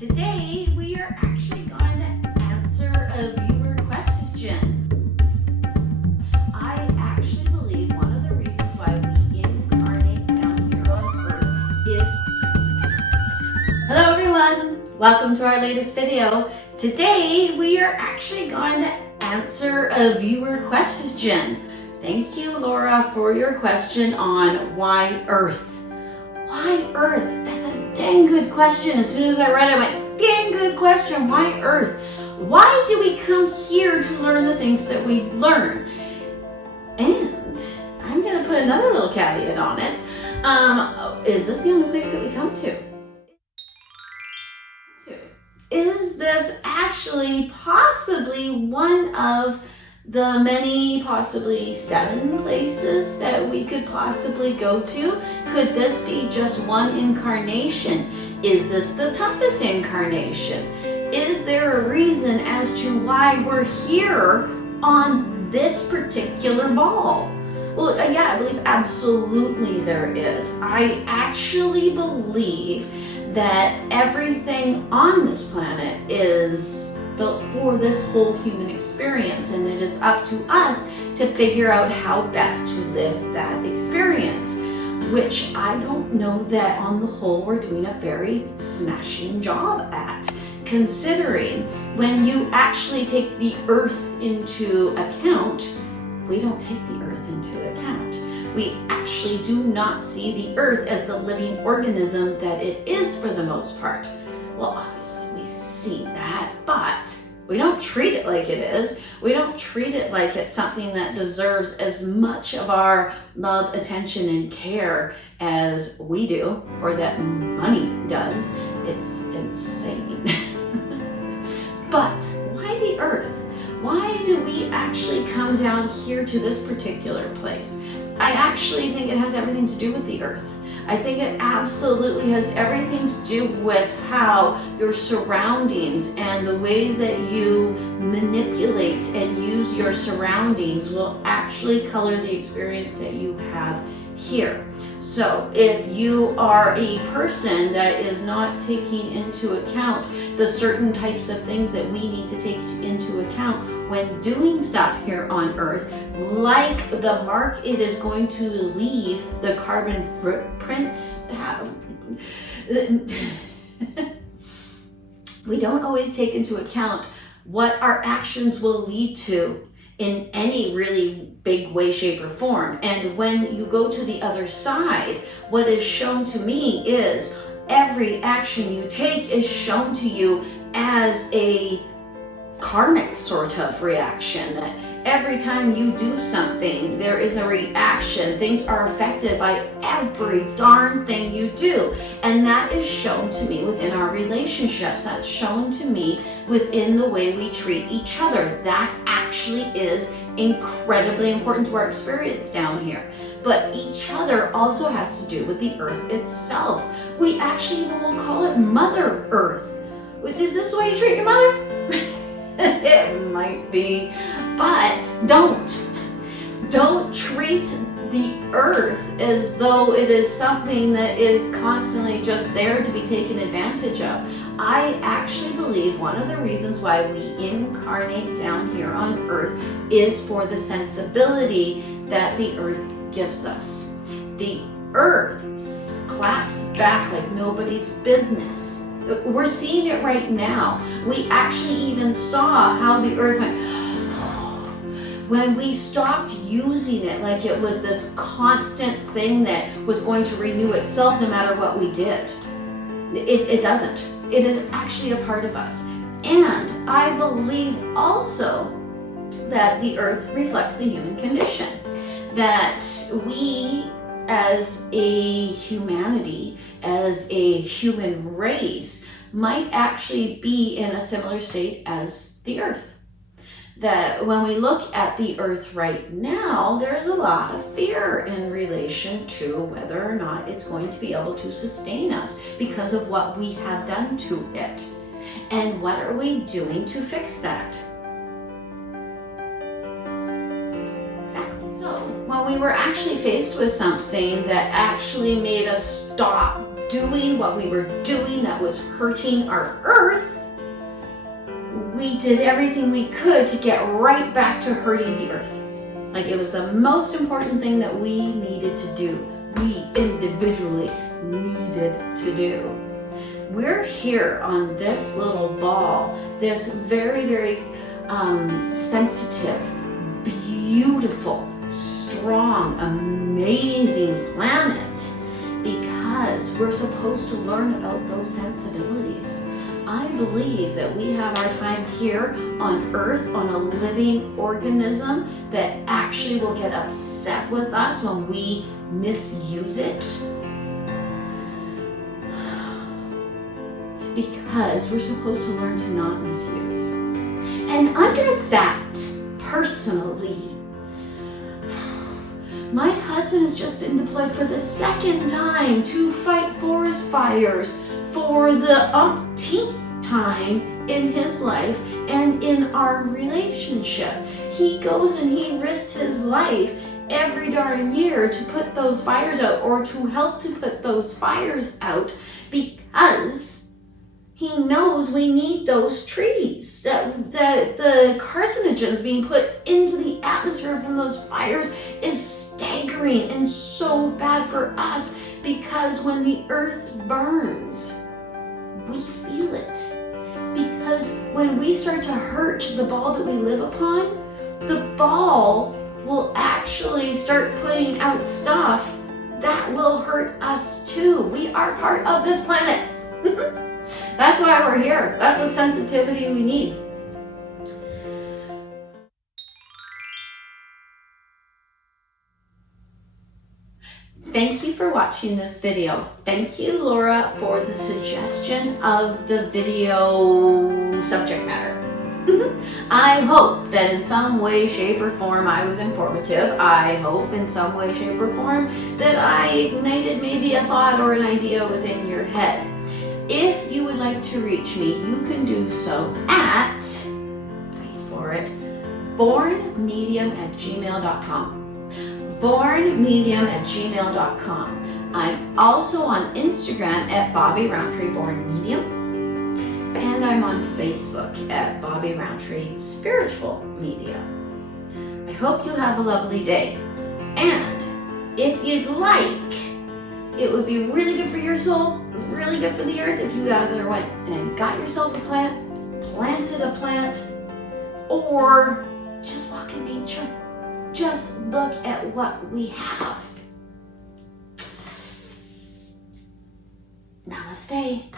Today, we are actually going to answer a viewer question. I actually believe one of the reasons why we incarnate down here on Earth is... Hello everyone! Welcome to our latest video. Today, we are actually going to answer a viewer question. Thank you, Laura, for your question on why Earth. Why Earth? That's a dang good question. As soon as I read it, I went, dang good question. Why Earth? Why do we come here to learn the things that we learn? And I'm going to put another little caveat on it. Is this the only place that we come to? Is this actually possibly one of the many, possibly 7 places that we could possibly go to? Could this be just one incarnation? Is this the toughest incarnation? Is there a reason as to why we're here on this particular ball? Well, yeah, I believe absolutely there is. I actually believe that everything on this planet is built for this whole human experience, and it is up to us to figure out how best to live that experience, which I don't know that on the whole we're doing a very smashing job at, considering when you actually take the earth into account, we don't take the earth into account. We actually do not see the earth as the living organism that it is for the most part. Well, obviously we see that, but we don't treat it like it is. We don't treat it like it's something that deserves as much of our love, attention, and care as we do, or that money does. It's insane. But why the earth? Why do we actually come down here to this particular place? I actually think it has everything to do with the earth. I think it absolutely has everything to do with how your surroundings and the way that you manipulate and use your surroundings will actually color the experience that you have here. So if you are a person that is not taking into account the certain types of things that we need to take into account when doing stuff here on Earth, like the mark it is going to leave, the carbon footprint, we don't always take into account what our actions will lead to in any really big way, shape, or form. And when you go to the other side, what is shown to me is every action you take is shown to you as a karmic sort of reaction. That every time you do something, there is a reaction. Things are affected by every darn thing you do. And that is shown to me within our relationships. That's shown to me within the way we treat each other. That actually is incredibly important to our experience down here. But each other also has to do with the earth itself. We actually will call it Mother Earth. Is this the way you treat your mother? It might be, but don't treat the earth as though it is something that is constantly just there to be taken advantage of. I actually believe one of the reasons why we incarnate down here on earth is for the sensibility that the earth gives us. The earth claps back like nobody's business. We're seeing it right now. We actually even saw how the earth went when we stopped using it like it was this constant thing that was going to renew itself no matter what we did. It doesn't. It is actually a part of us. And I believe also that the earth reflects the human condition. That we as a humanity, as a human race, might actually be in a similar state as the earth. That when we look at the earth right now, there's a lot of fear in relation to whether or not it's going to be able to sustain us because of what we have done to it. And what are we doing to fix that? When we were actually faced with something that actually made us stop doing what we were doing that was hurting our earth, we did everything we could to get right back to hurting the earth. Like, it was the most important thing that we needed to do. We individually needed to do. We're here on this little ball, this very, very sensitive, beautiful, strong, amazing planet, because we're supposed to learn about those sensibilities. I believe that we have our time here on Earth, on a living organism that actually will get upset with us when we misuse it. Because we're supposed to learn to not misuse. And under that, personally, my husband has just been deployed for the second time to fight forest fires for the umpteenth time in his life and in our relationship. He goes and he risks his life every darn year to put those fires out, or to help to put those fires out, because he knows we need those trees. That the carcinogens being put into the atmosphere from those fires is staggering and so bad for us, because when the earth burns, we feel it. Because when we start to hurt the ball that we live upon, the ball will actually start putting out stuff that will hurt us too. We are part of this planet. That's why we're here. That's the sensitivity we need. Thank you for watching this video. Thank you, Laura, for the suggestion of the video subject matter. I hope that in some way, shape, or form I was informative. I hope in some way, shape, or form that I ignited maybe a thought or an idea within your head. If you would like to reach me, you can do so at, wait for it, bornmedium@gmail.com. bornmedium@gmail.com. I'm also on Instagram at Bobbi Rowntree Born Medium, and I'm on Facebook at Bobbi Rowntree Spiritual Medium. I hope you have a lovely day, and if you'd like, it would be really good for your soul, really good for the earth, if you either went and got yourself a plant, planted a plant, or just walk in nature. Just look at what we have. Namaste.